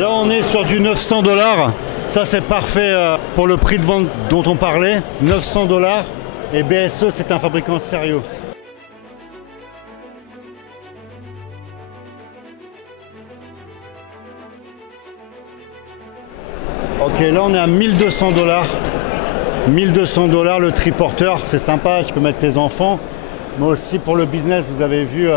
Là on est sur du 900 $. Ça c'est parfait pour le prix de vente dont on parlait. 900 $. Et BSE c'est un fabricant sérieux. Ok, là on est à 1200 $. 1200 $ le triporteur, c'est sympa, tu peux mettre tes enfants. Mais aussi pour le business, vous avez vu,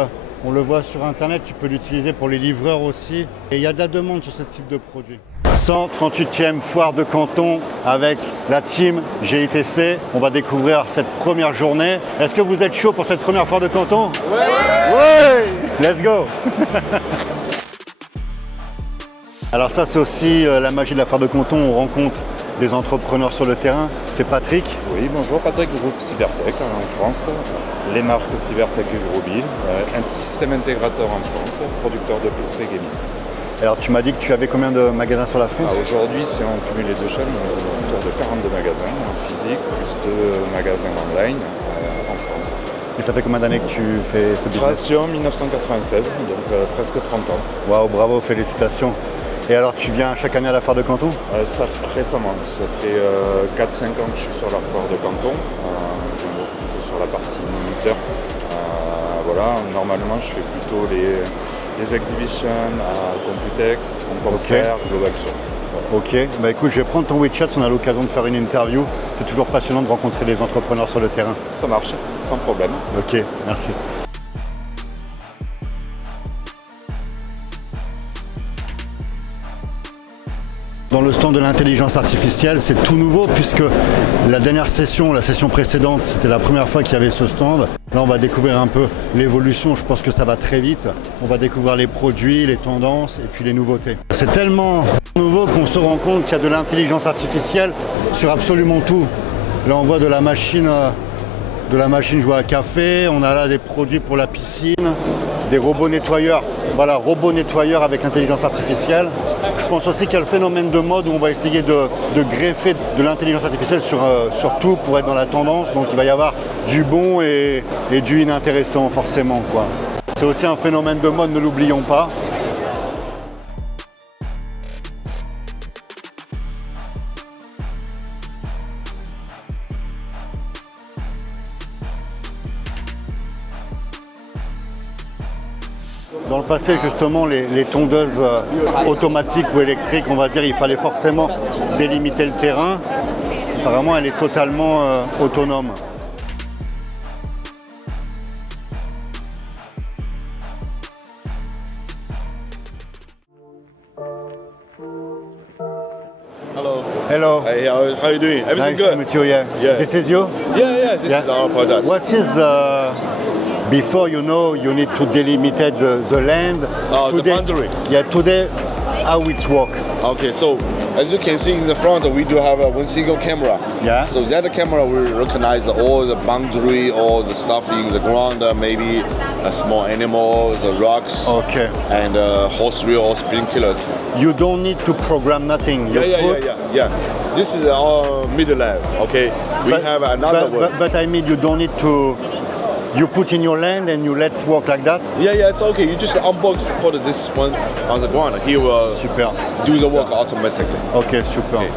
on le voit sur internet, tu peux l'utiliser pour les livreurs aussi. Et il y a de la demande sur ce type de produit. 138e foire de Canton avec la team GITC. On va découvrir cette première journée. Est-ce que vous êtes chaud pour cette première foire de Canton? Ouais! Ouais! Let's go! Alors ça c'est aussi la magie de la foire de Canton, on rencontre des entrepreneurs sur le terrain. C'est Patrick. Oui, bonjour, Patrick du groupe Cybertech en France, les marques Cybertech et Grobil, un système intégrateur en France, producteur de PC gaming. Alors tu m'as dit que tu avais combien de magasins sur la France? Aujourd'hui, si on cumule les deux chaînes, autour de 42 magasins en physique, plus 2 magasins online en France. Et ça fait combien d'années que tu fais ce business? Création 1996, donc presque 30 ans. Waouh, bravo, félicitations. Et alors tu viens chaque année à la foire de Canton? Récemment, ça fait 4-5 ans que je suis sur la foire de Canton, plutôt sur la partie minuteur. Voilà, normalement je fais plutôt les exhibitions à Computex, Computer, Global Source. Voilà. Ok, bah écoute, je vais prendre ton WeChat, on a l'occasion de faire une interview. C'est toujours passionnant de rencontrer des entrepreneurs sur le terrain. Ça marche, sans problème. Ok, merci. Dans le stand de l'intelligence artificielle, c'est tout nouveau puisque la dernière session, la session précédente, c'était la première fois qu'il y avait ce stand. Là, on va découvrir un peu l'évolution. Je pense que ça va très vite. On va découvrir les produits, les tendances et puis les nouveautés. C'est tellement nouveau qu'on se rend compte qu'il y a de l'intelligence artificielle sur absolument tout. Là, on voit de la machine jouer à café. On a là des produits pour la piscine, des robots nettoyeurs. Voilà, robots nettoyeurs avec intelligence artificielle. Je pense aussi qu'il y a le phénomène de mode où on va essayer de greffer de l'intelligence artificielle sur tout pour être dans la tendance. Donc il va y avoir du bon et du inintéressant forcément, quoi. C'est aussi un phénomène de mode, ne l'oublions pas. Dans le passé, justement, les tondeuses automatiques ou électriques, on va dire, il fallait forcément délimiter le terrain. Apparemment, elle est totalement autonome. Hello. Hello. Hey, how are you doing? Everything Nice good? to meet you. Yeah. Yeah. This is you? Yeah, this is our product. What is before you need to delimit the land? The boundary. Yeah. Today, how it work? Okay, so as you can see in the front, we do have one single camera. Yeah. So that camera will recognize all the boundary, all the stuff in the ground, maybe a small animal, the rocks, Okay. and horse reel or sprinklers. You don't need to program nothing. You Yeah. This is our middle level. Okay, we have another one. But I mean, you don't need to. You put in your land and you let's work like that. Yeah, it's okay. You just unbox, put this one on the ground. He will Super. do the work automatically. Ok, super. Okay.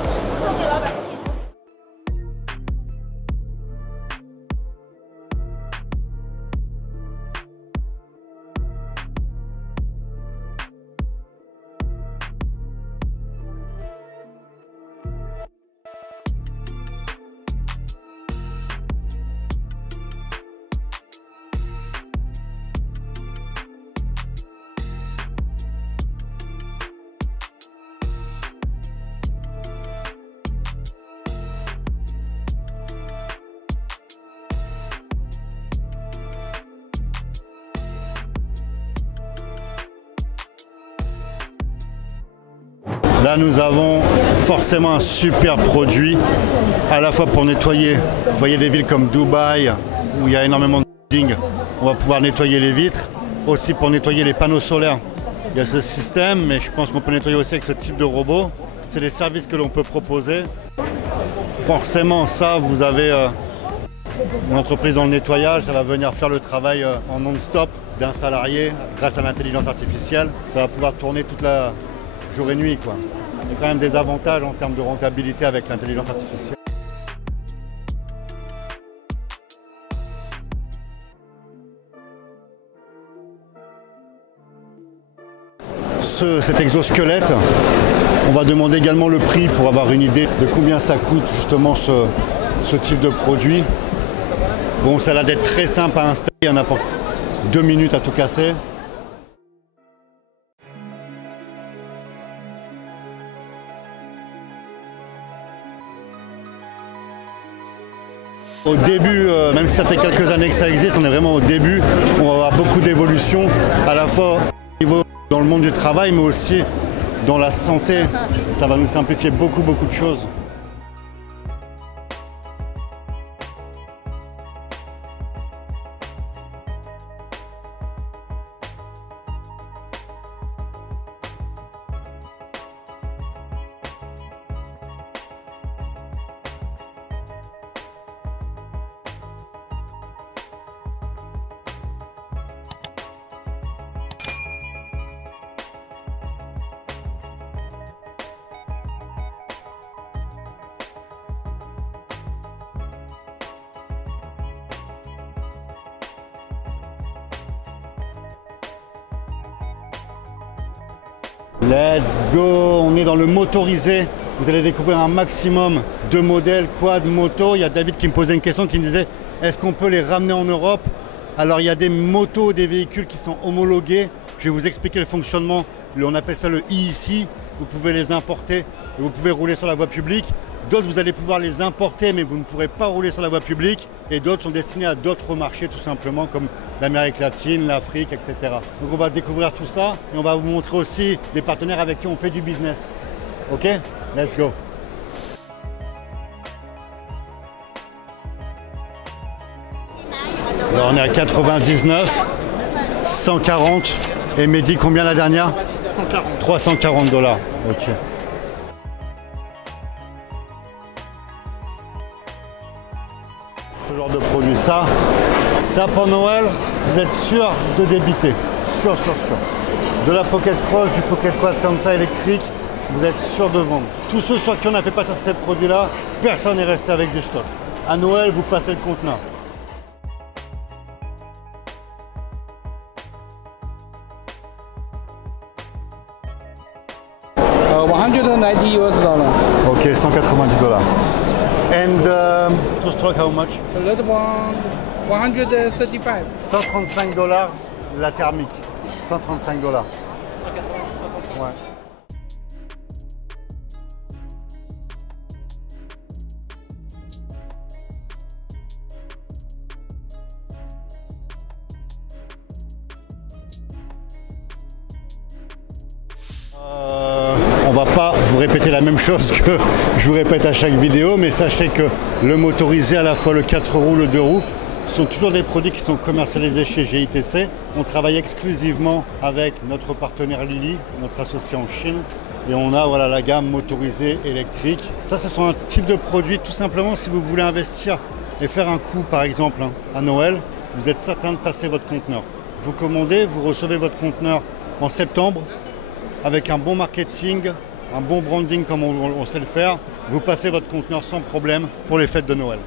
Là, nous avons forcément un super produit, à la fois pour nettoyer. Vous voyez des villes comme Dubaï, où il y a énormément de buildings, on va pouvoir nettoyer les vitres. Aussi pour nettoyer les panneaux solaires. Il y a ce système, mais je pense qu'on peut nettoyer aussi avec ce type de robot. C'est des services que l'on peut proposer. Forcément, ça, vous avez une entreprise dans le nettoyage, ça va venir faire le travail en non-stop d'un salarié grâce à l'intelligence artificielle. Ça va pouvoir tourner toute jour et nuit, quoi. Il y a quand même des avantages en termes de rentabilité avec l'intelligence artificielle. Cet exosquelette, on va demander également le prix pour avoir une idée de combien ça coûte justement ce type de produit. Bon, ça a l'air d'être très simple à installer, il y en a pour 2 minutes à tout casser. Au début, même si ça fait quelques années que ça existe, on est vraiment au début. On va avoir beaucoup d'évolutions, à la fois au niveau dans le monde du travail, mais aussi dans la santé. Ça va nous simplifier beaucoup de choses. Let's go! On est dans le motorisé. Vous allez découvrir un maximum de modèles, quad, moto. Il y a David qui me posait une question qui me disait est-ce qu'on peut les ramener en Europe? Alors il y a des motos, des véhicules qui sont homologués. Je vais vous expliquer le fonctionnement. On appelle ça le ici. Vous pouvez les importer et vous pouvez rouler sur la voie publique. D'autres, vous allez pouvoir les importer, mais vous ne pourrez pas rouler sur la voie publique. Et d'autres sont destinés à d'autres marchés, tout simplement, comme l'Amérique latine, l'Afrique, etc. Donc on va découvrir tout ça et on va vous montrer aussi des partenaires avec qui on fait du business. Ok? Let's go! Alors on est à 99, 140 et Mehdi, combien la dernière? 340 $. Ok. Ce genre de produit, ça pour Noël, vous êtes sûr de débiter, sûr. De la Pocket Cross, du Pocket Quad comme ça électrique, vous êtes sûr de vendre. Tous ceux sur qui on a fait passer ces produits-là, personne n'est resté avec du stock. À Noël, vous passez le conteneur. $190 US. Ok, 190 $. And to stock how much? The little one, 135. 135 $ la thermique. 135 $. Ouais. On va pas vous répéter la même chose que je vous répète à chaque vidéo, mais sachez que le motorisé, à la fois le 4 roues, le 2 roues, sont toujours des produits qui sont commercialisés chez GITC. On travaille exclusivement avec notre partenaire Lily, notre associé en Chine, et on a voilà, la gamme motorisée électrique. Ça, ce sont un type de produit, tout simplement, si vous voulez investir et faire un coup, par exemple, à Noël, vous êtes certain de passer votre conteneur. Vous commandez, vous recevez votre conteneur en septembre, avec un bon marketing, un bon branding comme on sait le faire, vous passez votre conteneur sans problème pour les fêtes de Noël.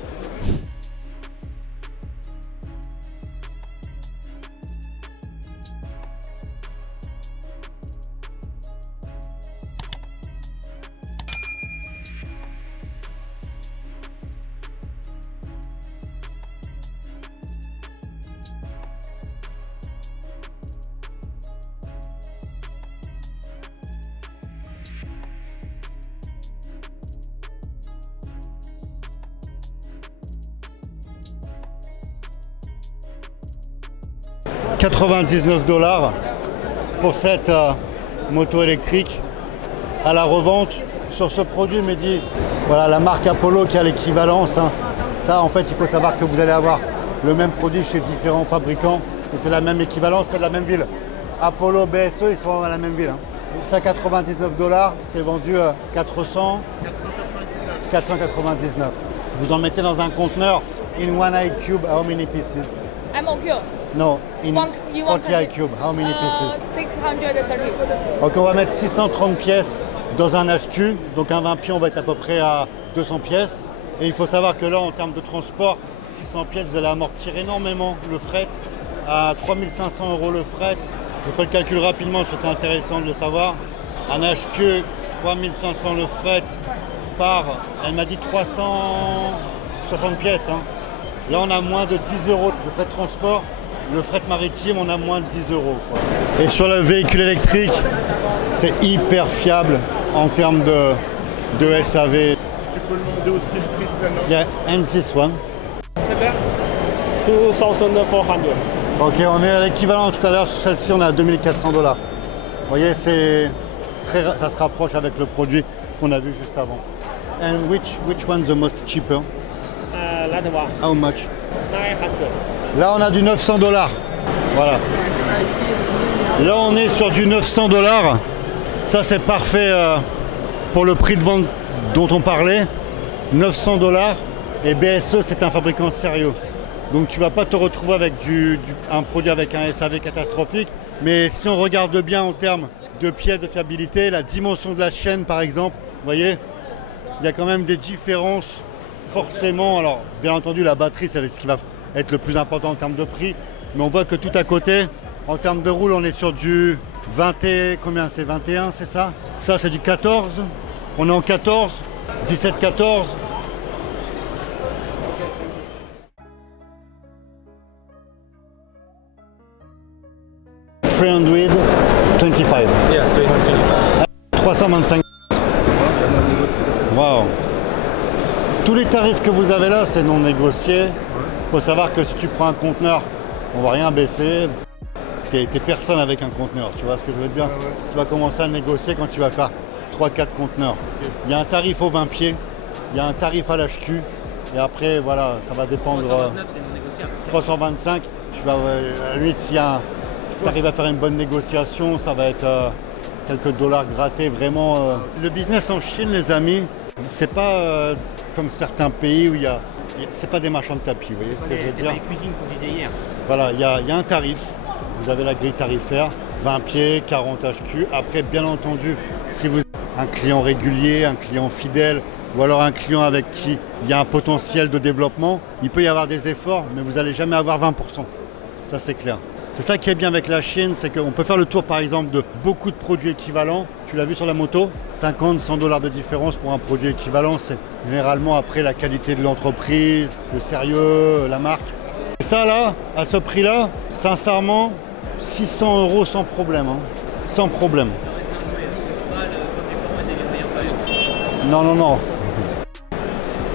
« 99 $ pour cette moto électrique à la revente sur ce produit Mehdi. Voilà la marque Apollo qui a l'équivalence. Hein. Ça en fait il faut savoir que vous allez avoir le même produit chez différents fabricants. C'est la même équivalence, c'est de la même ville. Apollo, BSE, ils sont dans la même ville. Hein. Ça 99 $, c'est vendu 499. Vous en mettez dans un conteneur in one iCube, how many pieces? I'm okay. No, in You want 40i cube, how many pieces? 630. Donc on va mettre 630 pièces dans un HQ, donc un 20 pieds on va être à peu près à 200 pièces. Et il faut savoir que là en termes de transport, 600 pièces vous allez amortir énormément le fret, à 3500 € le fret. Je fais le calcul rapidement parce que c'est intéressant de le savoir. Un HQ, 3500 le fret par, elle m'a dit 360 pièces. Hein. Là on a moins de 10 € de frais de transport. Le fret maritime, on a moins de 10 €. Et sur le véhicule électrique, c'est hyper fiable en termes de SAV. Tu peux demander aussi le prix de celle-là. Yeah, and this one. 2400. Ok, on est à l'équivalent tout à l'heure. Sur celle-ci, on est à 2400 $. Vous voyez, ça se rapproche avec le produit qu'on a vu juste avant. And which one the most cheaper? That one, How much? 900. Là, on a du 900 $. Voilà. Là, on est sur du 900 $. Ça, c'est parfait pour le prix de vente dont on parlait. 900 $. Et BSE, c'est un fabricant sérieux. Donc, tu ne vas pas te retrouver avec un produit avec un SAV catastrophique. Mais si on regarde bien en termes de pièces de fiabilité, la dimension de la chaîne, par exemple, vous voyez, il y a quand même des différences forcément. Alors, bien entendu, la batterie, c'est ce qui va être le plus important en termes de prix, mais on voit que tout à côté, en termes de roule, on est sur du 20 et combien c'est 21, c'est ça? Ça c'est du 14, on est en 14, 17-14. $325. Yeah, 325. 325. Waouh. Tous les tarifs que vous avez là, c'est non négocié. Il faut savoir que si tu prends un conteneur, on va rien baisser. T'es personne avec un conteneur, tu vois ce que je veux dire? Tu vas commencer à négocier quand tu vas faire 3-4 conteneurs. Il y a un tarif aux 20 pieds, il y a un tarif à l'HQ, et après, voilà, ça va dépendre. 329, c'est non négociable. 325, tu vas, à la limite, si tu arrives à faire une bonne négociation, ça va être quelques dollars grattés, vraiment. Le business en Chine, les amis, c'est pas comme certains pays où c'est pas des marchands de tapis, vous voyez ce que je veux dire? C'est pas les cuisines qu'on disait hier. Voilà, il y a un tarif, vous avez la grille tarifaire, 20 pieds, 40 HQ. Après, bien entendu, si vous êtes un client régulier, un client fidèle, ou alors un client avec qui il y a un potentiel de développement, il peut y avoir des efforts, mais vous n'allez jamais avoir 20%. Ça, c'est clair. C'est ça qui est bien avec la Chine, c'est qu'on peut faire le tour par exemple de beaucoup de produits équivalents. Tu l'as vu sur la moto, 50-100 $ de différence pour un produit équivalent, c'est généralement après la qualité de l'entreprise, le sérieux, la marque. Et ça là, à ce prix-là, sincèrement, 600 € sans problème, hein. Sans problème. Non, non, non.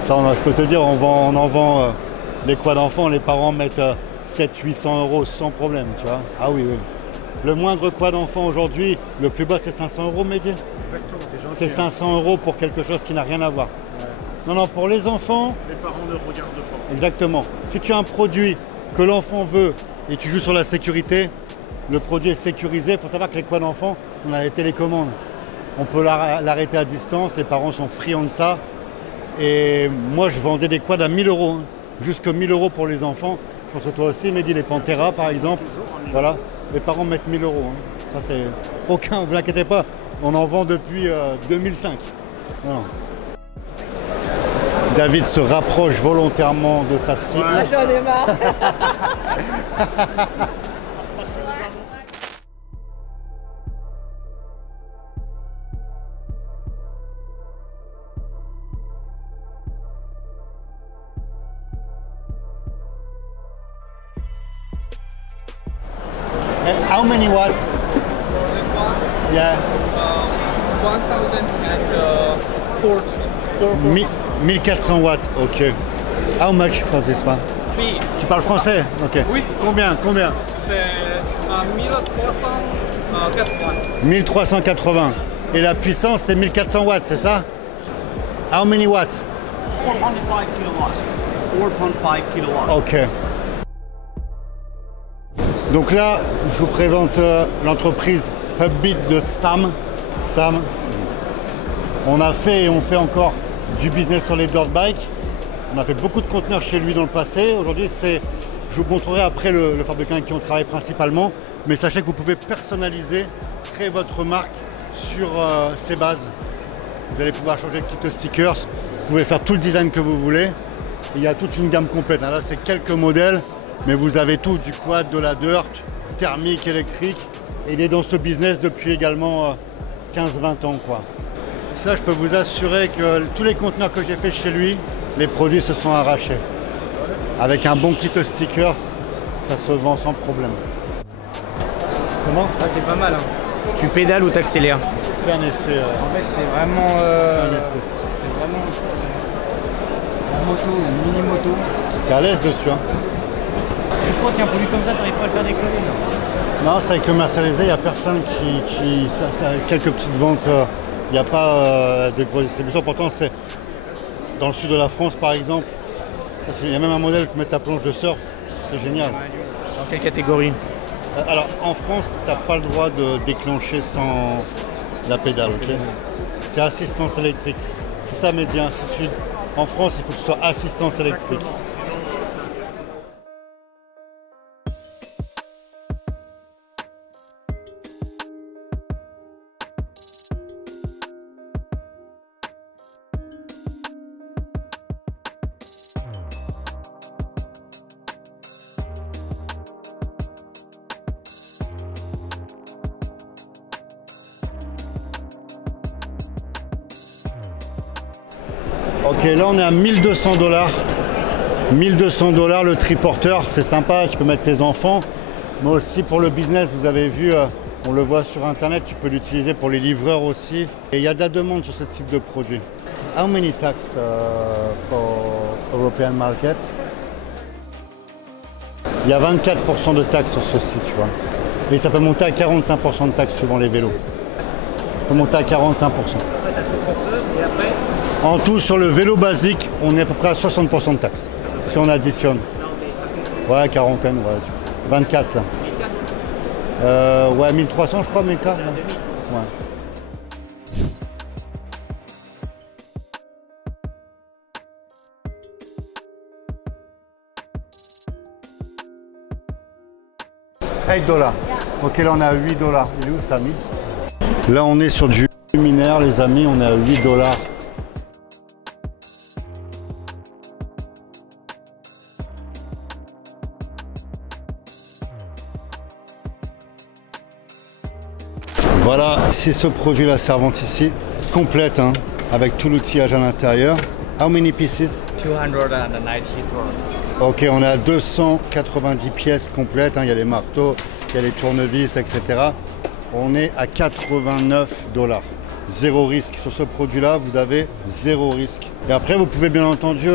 Ça, je peux te dire, on en vend les quads d'enfants, les parents mettent 700-800 € sans problème, tu vois. Ah oui, oui. Le moindre quad d'enfant aujourd'hui, le plus bas c'est 500 € Mehdi. Exactement, t'es gentil. C'est 500 € pour quelque chose qui n'a rien à voir. Ouais. Non, non, pour les enfants... Les parents ne regardent pas. Exactement. Si tu as un produit que l'enfant veut et tu joues sur la sécurité, le produit est sécurisé. Il faut savoir que les quads d'enfants, on a les télécommandes. On peut l'arrêter à distance, les parents sont friands de ça. Et moi, je vendais des quads à 1000 €, hein. Jusque 1000 € pour les enfants. Je pense que toi aussi, Mehdi, les Pantera par exemple. Voilà, les parents mettent 1000 €. Hein. Ça, c'est aucun, vous inquiétez pas, on en vend depuis 2005. Non. David se rapproche volontairement de sa cible. Ah, j'en ai marre. How many watts? This one, Yeah. 1040. 1400 watts, ok. How much for this one? Oui, Tu parles français? Ok. Oui. Combien? c'est 1380. 1380. Et la puissance, c'est 1400 watts, c'est ça? How many watts? 4.5 kilowatts. 4.5 kilowatts. Ok. Donc là, je vous présente l'entreprise Hubbeat de Sam. Sam, on a fait et on fait encore du business sur les dirt bikes. On a fait beaucoup de conteneurs chez lui dans le passé. Aujourd'hui, c'est Je vous montrerai après le fabricant avec qui on travaille principalement, mais sachez que vous pouvez personnaliser, créer votre marque sur ces bases. Vous allez pouvoir changer le kit stickers, vous pouvez faire tout le design que vous voulez. Il y a toute une gamme complète. Là, c'est quelques modèles, mais vous avez tout, du quad, de la dirt, thermique, électrique. Et il est dans ce business depuis également 15-20 ans, quoi. Ça, je peux vous assurer que tous les conteneurs que j'ai fait chez lui, les produits se sont arrachés. Avec un bon kit stickers, ça se vend sans problème. Comment? Ah, c'est pas mal. Hein. Tu pédales ou t'accélères? Fais un essai. En fait, c'est vraiment. Un essai. C'est vraiment. Une moto, une mini-moto. T'es à l'aise dessus, hein? Tu crois qu'un produit comme ça, t'arrives pas à le faire décoller, non? Non, c'est commercialisé, il n'y a personne qui ça a quelques petites ventes. Il n'y a pas de grosses distributions. Pourtant, c'est dans le sud de la France, par exemple. Il y a même un modèle pour mettre ta planche de surf. C'est génial. Dans quelle catégorie? Alors, en France, tu n'as pas le droit de déclencher sans la pédale. Okay, c'est assistance électrique. C'est ça, Média, ainsi de suite. En France, il faut que ce soit assistance électrique. Ok, là on est à 1200 $. 1200 $ le triporteur, c'est sympa, tu peux mettre tes enfants. Mais aussi pour le business, vous avez vu, on le voit sur internet, tu peux l'utiliser pour les livreurs aussi. Et il y a de la demande sur ce type de produit. How many tax for European market? Il y a 24% de taxes sur ceci, tu vois. Et ça peut monter à 45% de taxes suivant les vélos. Ça peut monter à 45%. En tout, sur le vélo basique, on est à peu près à 60% de taxes. Si on additionne. Ouais, quarantaine, ouais. 24 là. Ouais, 1300 je crois, 1400. Ouais. $8. Ok, là on est à 8 $. Il est où Samy? Là on est sur du luminaire, les amis, on est à 8 $. Voilà, c'est ce produit la servante ici, complète, hein, avec tout l'outillage à l'intérieur. How many pieces? 290 Ok, on est à 290 pièces complètes, hein, il y a les marteaux, il y a les tournevis, etc. On est à 89 $. Zéro risque. Sur ce produit-là, vous avez zéro risque. Et après, vous pouvez bien entendu,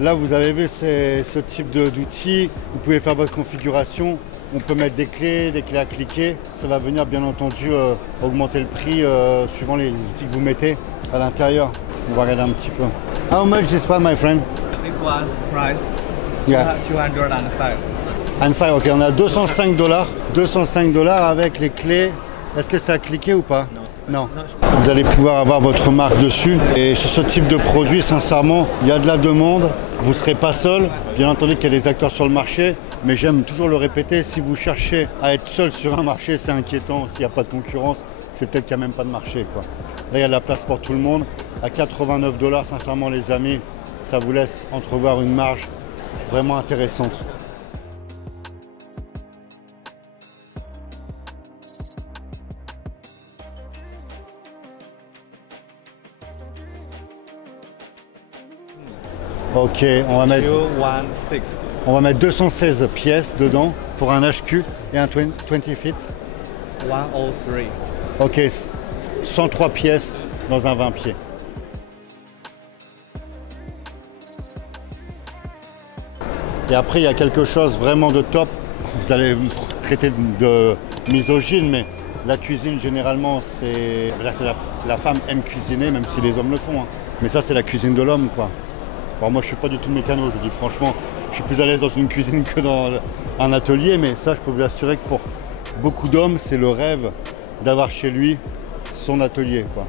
là vous avez vu ce type d'outils, vous pouvez faire votre configuration. On peut mettre des clés à cliquer. Ça va venir bien entendu augmenter le prix suivant les outils que vous mettez à l'intérieur. On va regarder un petit peu. How much this one, my friend? This one price Yeah. 205. And five, ok, on a 205 $. 205 $ avec les clés. Est-ce que ça a cliqué ou pas? Non. Vous allez pouvoir avoir votre marque dessus. Et sur ce type de produit, sincèrement, il y a de la demande. Vous ne serez pas seul. Bien entendu qu'il y a des acteurs sur le marché. Mais j'aime toujours le répéter, si vous cherchez à être seul sur un marché, c'est inquiétant. S'il n'y a pas de concurrence, c'est peut-être qu'il n'y a même pas de marché, quoi. Là, il y a de la place pour tout le monde. À 89 $, sincèrement, les amis, ça vous laisse entrevoir une marge vraiment intéressante. Ok, on va mettre... 216. On va mettre 216 pièces dedans pour un HQ et un 20 feet. 103. Ok, 103 pièces dans un 20 pieds. Et après, il y a quelque chose vraiment de top. Vous allez me traiter de misogyne, mais la cuisine, généralement, c'est la femme aime cuisiner, même si les hommes le font. Hein. Mais ça, c'est la cuisine de l'homme, quoi. Alors moi, je suis pas du tout mécano, je vous dis franchement. Je suis plus à l'aise dans une cuisine que dans un atelier, mais ça, je peux vous assurer que pour beaucoup d'hommes, c'est le rêve d'avoir chez lui son atelier, quoi.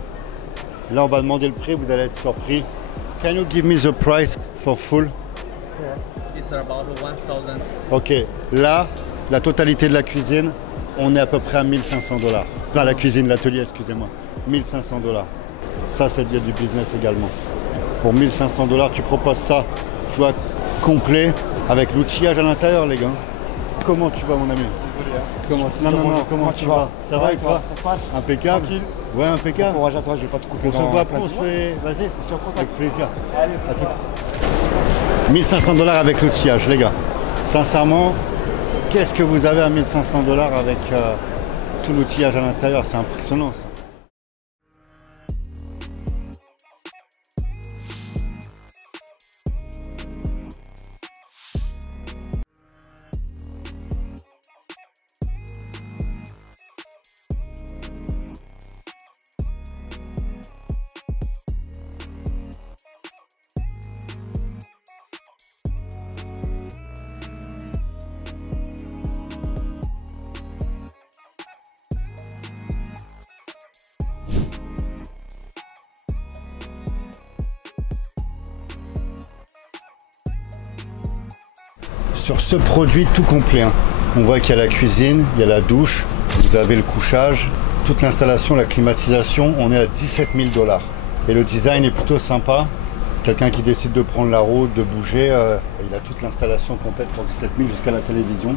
Là, on va demander le prix, vous allez être surpris. Can you give me the price for full? it's about 1,000. Ok, là, la totalité de la cuisine, on est à peu près à 1500 $. Enfin, la cuisine, l'atelier, excusez-moi. 1500 $. Ça, c'est du business également. Pour 1500 $, tu proposes ça, tu vois, complet, avec l'outillage à l'intérieur, les gars. Comment tu vas, mon ami? Désolé. Comment comment tu vas? Ça va et toi? Ça se passe? Impeccable. Tranquille. Ouais, impeccable. Bon courage à toi, je vais pas te couper. On se voit après, on se fait. Vas-y. Je te recontacte. Avec plaisir. Allez, À tout. 1500 $ avec l'outillage, les gars. Sincèrement, qu'est-ce que vous avez à 1500 $ avec tout l'outillage à l'intérieur? C'est impressionnant, ça. Sur ce produit tout complet, hein, on voit qu'il y a la cuisine, il y a la douche, vous avez le couchage, toute l'installation, la climatisation, on est à 17 000 $. Et le design est plutôt sympa. Quelqu'un qui décide de prendre la route, de bouger, il a toute l'installation complète pour 17 000 jusqu'à la télévision.